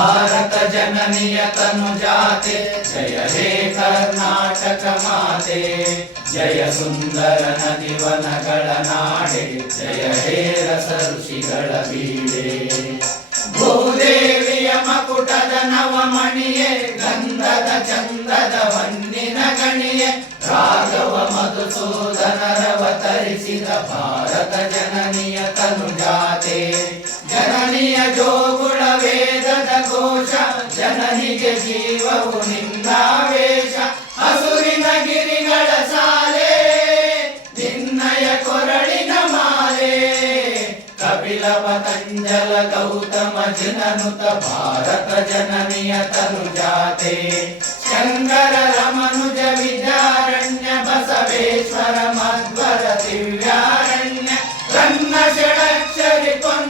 ಭಾರತ ಜನನಿಯ ತನು ಜಾತೆ. ಜಯ ಹೇ ಕರ್ನಾಟಕ ಮಾತೆ. ಜಯ ಸುಂದರ ನದಿವನಗಳ ನಾಡೆ. ಜಯ ಹೇ ರಸ ಋಷಿಗಳ ಬೀಡೆ. ಭೂದೇವಿಯ ಮಕುಟದ ನವಮಣಿಯೇ, ಗಂಧದ ಚಂದದ ಮಣ್ಣಿನ ಗಣಿಯೇ. ರಾಘವ ಮಧುಸೂದನರವತರಿಸಿದ ಭಾರತ ಜನನಿಯ ತನು ಜಾತೆ. ಜನನಿಯ ಜೋಗುಳವೇ ಘೋಷ ಜನನಿಗೆ ಜೀವವು ನಿಂದಾವೇಶ. ಹಸುರಿನ ಗಿರಿಗಳ ಸಾಲೆ, ನಿನ್ನಯ ಕೊರಳಿನ ಮಾಲೆ. ಕಪಿಲ ಪತಂಜಲ ಗೌತಮ ಜಿನನುತ ಭಾರತ ಜನನಿಯ ತನು ಜಾತೆ ಶಂಕರ ರಮನುಜ ವಿದ್ಯಾರಣ್ಯ ಬಸವೇಶ್ವರ